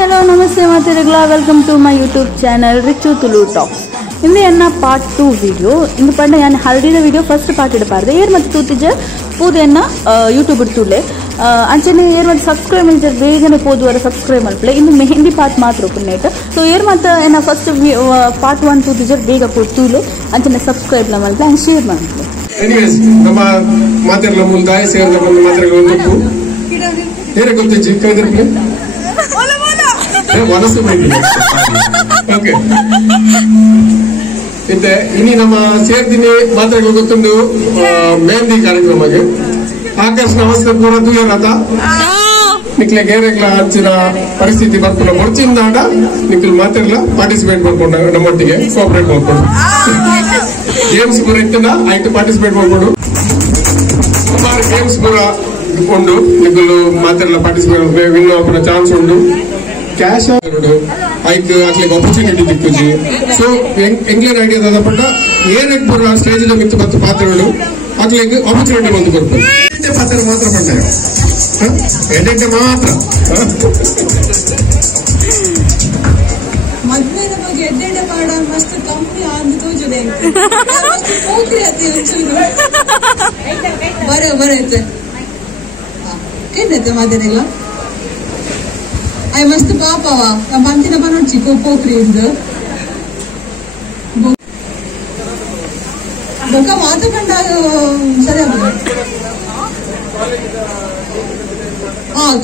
Hello, namaste mathirigla. Welcome to my YouTube channel Richu Tulu Talks. In the enna part 2 video. In the part I haldi the video first part idaparde. Yer matte tutije pudu enna YouTube idtule. Anchene yer matte subscribe manager vegane podu vara subscribe malple. In the hindi part matra opennet. So yer matte enna first part 1 tutije vega potule. Anchene subscribe la malple and share malple. Anyways, nama mathirla mundai share la bandu mathirga undu. Here gottiji kadirple. Okay. Ini nama ಸೇರ್ದಿನಿ ಮಾತ್ರಗಳು ಗೊತ್ತುಂಡು mehndi ಕಾರ್ಯಕ್ರಮಕ್ಕೆ ಆಕಾಶ್ ನಮಸ್ತೆ ಪೂರ ದೂರರಾದ ನಿಕ್ಲೆ ಗೇರೆಗ್ಲ ಹಂಚಿನ ಪರಿಸ್ಥಿತಿ ಬರ್ಕೊಂಡು ಹೊರಚಿಂದಾಡ ನಿಕ್ಲು ಮಾತ್ರಲ್ಲ participate ಮಾಡ್ಕೊಂಡ ನಮ್ಮೊಟ್ಟಿಗೆ cooperate ಮಾಡ್ಕೊಂಡು ಗೇಮ್ಸ್ ಪೂರ ಇತ್ತನ ಆಯ್ತು ಪಾರ್ಟಿಸಿಪೇಟ್ ಮಾಡ್ಕೊಂಡು ಸುಮಾರು ಗೇಮ್ಸ್ ಪೂರ ಇಟ್ಕೊಂಡು ನಿಕ್ಲು ಮಾತ್ರಲ್ಲ ಪಾರ್ಟಿಸಿಪೇಟ್ ವಿನ್ ಆಗೋ ಚಾನ್ಸ್ ಉಂಟು ಕ್ಯಾಶ್ ಐಕ್ ಆಗ್ಲಿಕ್ಕೆ ಆಪರ್ಚುನಿಟಿ ದಿಕ್ಕುಜಿ ಸೊ ಎಂಗ್ಲೇರ್ ಐಡಿಯಾ ದಾದ ಪಟ್ಟ ಏನಕ್ಕೆ ಬರೋ ಸ್ಟೇಜ್ ಮಿತ್ತು ಮತ್ತು ಪಾತ್ರಗಳು ಆಗ್ಲಿಕ್ಕೆ ಆಪರ್ಚುನಿಟಿ ಬಂದು ಬರ್ತಾರೆ ಪಾತ್ರ ಮಾತ್ರ ಪಡ್ತಾರೆ ಎಂಟೆ ಮಾತ್ರ ಮದ್ವೆದ ಬಗ್ಗೆ ಎಡ್ಡೆಡೆ ಮಾಡ ಮಸ್ತ್ ಕಂಪನಿ ಆಂದು ತೋಜುದೆ ಮಸ್ತ್ ಹೋಗ್ರಿ ಅತಿ ಒಂಚೂರು ಬರೈತೆ ಕೇಳ್ತೈತೆ ಮಾದೇನಿಲ್ಲ I must papa wa bantina banon chico pokrind boka mata kanda sare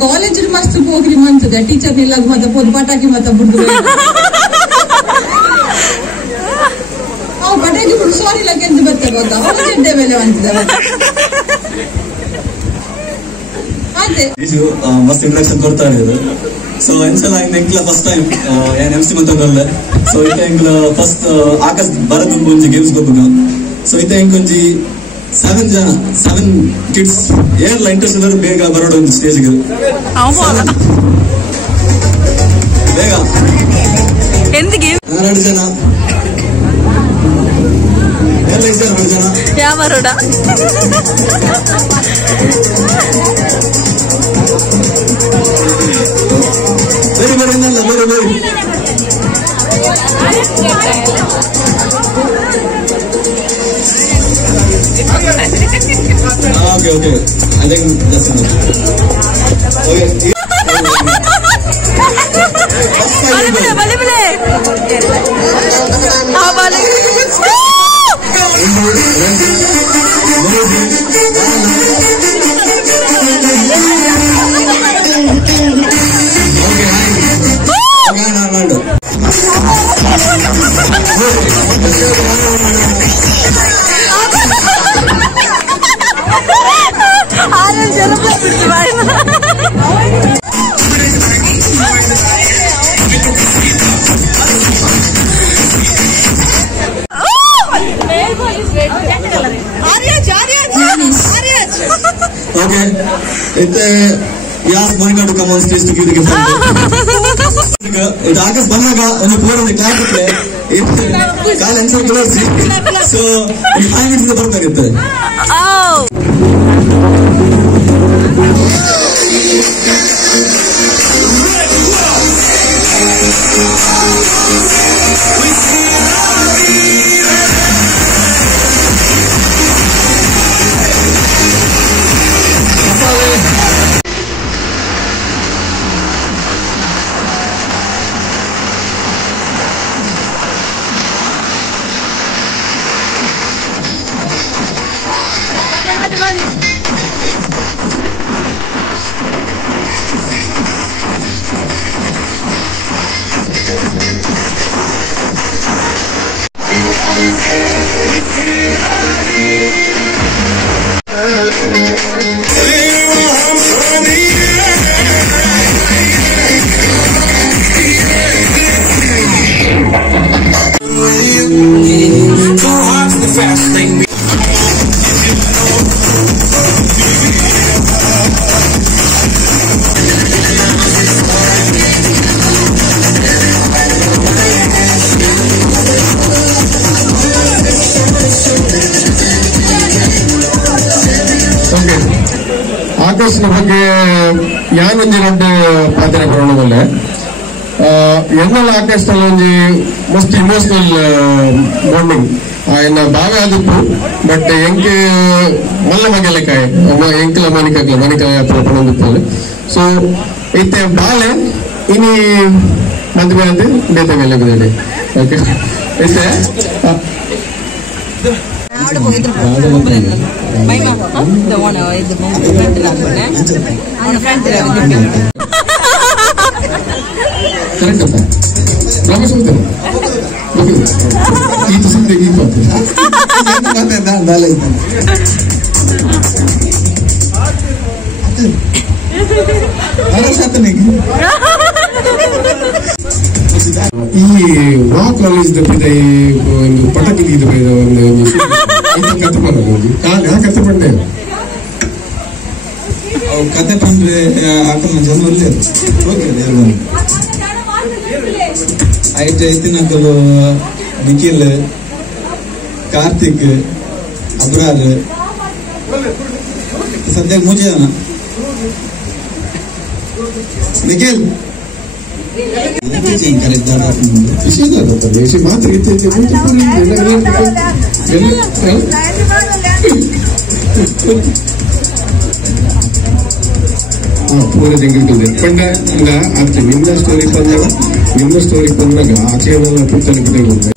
college mast pokri mantade teacher nilla mata pod pataki mata buddu pataki buddu sorry la kendu batte boda hojende vele antida मस्त introduction करता so इंसला first time MC मंतोगल्ले so first Akash Bharat games गोबग so इंकोंजी 7 kids ಏರ್ಲ interest ಬೇಗ ಬರೋಡು ಒಂದು ಸ್ಟೇಜ್ ಗೆ ಬೇಗ ಎಂತ ಗೇಮ್ 2 ಜನ ಎಲ್ಲ ಇದ್ದಾರೆ 2 ಜನ ಯಾ Baroda very nalla very okay I think that's enough okay bale okay yes going to come on stage to give the gift it August bannaga one pura one class itle call answer close so in 5 minutes bartagutte ಆಕಾಶನ ಬಗ್ಗೆ ಯಾನೊಂದು ಎರಡು ಪಾತ್ರ ಕೊಡೋಣದಲ್ಲೇ ಎನ್ನಲ ಆಕಾಶ್ ಒಂಜಿ most emotional bonding ಆಯ್ನ ಬಾವೆ ಆದಿಪ್ಪು but ಎಂಕೆ ಮಲ್ಲ ಮಗೆಲೆಕಾಯ ಎಂಕಲ ಮಣಿಕಾಯ ಪಣಂದಿಪ್ಪಲ್ಲಿ ಸೊ ಇತ್ತೆ ಬಾಲೆ ಇನಿ ಮದುವೆ ಅಂತ ಬೇತ ಮೇಲೆ ಬಿಡಿ ಓಕೆ ಇತ್ತೆ ಕರೆಕ್ಟ್ ಅಪ್ಪ ರಮೇಶ್ ಹೋಗ್ತೇನೆ ಗೀತ ಸಂತೆ ಗೀತ ಈ ವಾ ಕಾಲೇಜ್ ಒಂದು ಪಟಕಿ ಗೀತ ಒಂದು ಕತೆ ಮಾಡೋದು ಕತೆ ಪಂಡೆ ಕತೆ ಪಂಡ್ರೆ ಹಾಕೊಂಡು ಜನ ಒಳ್ಳೆಯದು ಓಕೆ ಐತೆ ನಂತರು ನಿಖಿಲ್ ಕಾರ್ತಿಕ್ ಅಬ್ರಾರ್ ಸದ್ಯ 3 ಜನ ನಿಖಿಲ್ ಮಾತ್ರ ಪೂರ ತೆಂಗಿರ್ತದೆ ಪಂಡ ಇಂದ ಆಚೆ ನಿಮ್ಮ ಸ್ಟೋರಿ ಬಂದಾಗ ಆಚೆ ಪುತ್ತನೆ ಬಿಟ್ಟು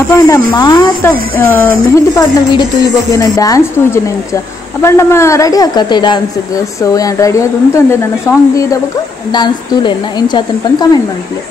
ಅಪಂಡ ಮಾತ ಮೆಹಂದಿ ಪಾಡ್ನ ವೀಡಿಯೋ ತೂಯಿಬೋಕೆ ನಾನು ಡ್ಯಾನ್ಸ್ ತೂಯಿಜನೆ ಇಂಚ ಅಪಂಡ ನಮ್ಮ ರೆಡಿ ಆಕತ್ತೆ ಡ್ಯಾನ್ಸ್ಗೆ ಸೊ ಏನು ರೆಡಿ ಆಗಿ ಉಂಟಂದೆ ನನ್ನ ಸಾಂಗ್ ದೀದವಾಗ ಡ್ಯಾನ್ಸ್ ತೂಲೆನ್ನ ಇಂಚಾತನ ಪಂದು ಕಮೆಂಟ್ ಮಾಡ್ಲಿ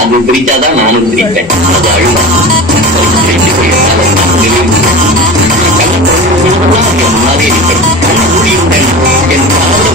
அது பிரிச்சாதான் நானும் பிரிப்பேன். அது அழுவா முன்னாடி முடியுடன் என் காலம்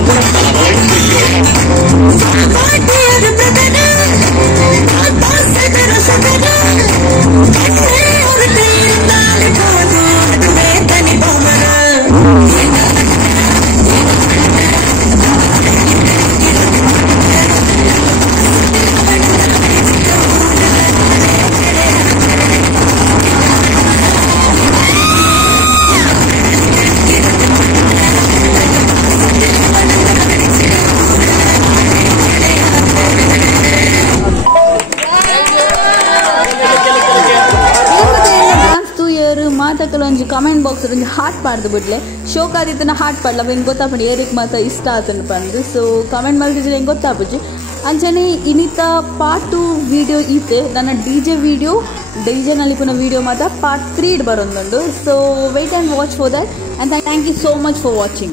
ಮಾತಕ್ಕಲೊಂಜಿ ಕಮೆಂಟ್ ಬಾಕ್ಸ್ ಒಂಜಿ ಹಾರ್ಟ್ ಪಾಡ್ದು ಬಿಡ್ಲೆ ಶೋಕಾದಿತ್ತನ ಹಾರ್ಟ್ ಪಾಡ್ಲ ಹೆಂಗೆ ಗೊತ್ತಾಪಂಡು ಏರಿಕ್ ಮಾತ ಇಷ್ಟ ಆತನು ಪಂದು ಸೊ ಕಮೆಂಟ್ ಮಾಡಿದ್ರೆ ಹೆಂಗೆ ಗೊತ್ತಾಪುಜಿ ಅಂಚನೆ ಇನ್ನಿತ ಪಾರ್ಟ್ 2 ವಿಡಿಯೋ ಈತೆ ನನ್ನ ಡಿಜೆ ನಲ್ಲಿಪುನ ವಿಡಿಯೋ ಮಾತ ಪಾರ್ಟ್ 3 ಬರೋದುಂಡು so wait and watch for that and thank you so much for watching.